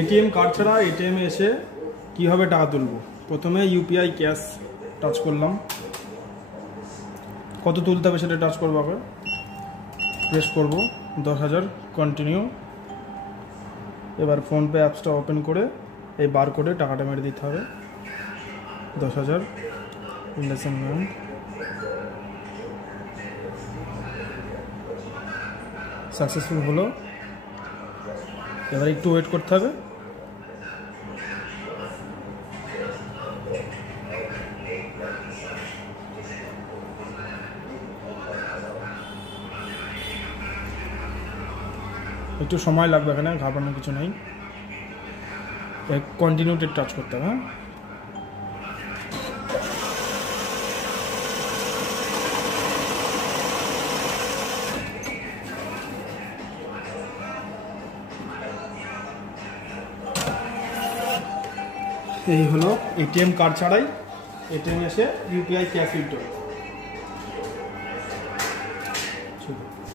ATM card ছাড়া ATM এ এসে কীভাবে টাকা তুলব। প্রথমে ইউপিআই ক্যাশ টাচ করলাম, কত তুলতে হবে সেটা টাচ করবো, আগে প্রেস করব 10,000, কন্টিনিউ। এবার ফোনপে অ্যাপসটা ওপেন করে এই বারকোডে টাকাটা মেরে দিতে হবে 10,000 ইন্ডাসইন্ড ব্যাংক। সাকসেসফুল হলো। এবার একটু ওয়েট করতে হবে। একটু সময় লাগবে, এখানে ঘাবড়ানোর কিছু নেই। কন্টিনিউতে টাচ করতে হবে। এই হলো এটিএম কার্ড ছাড়াই এটিএম এসে ইউপিআই ক্যাশ উইথড্র।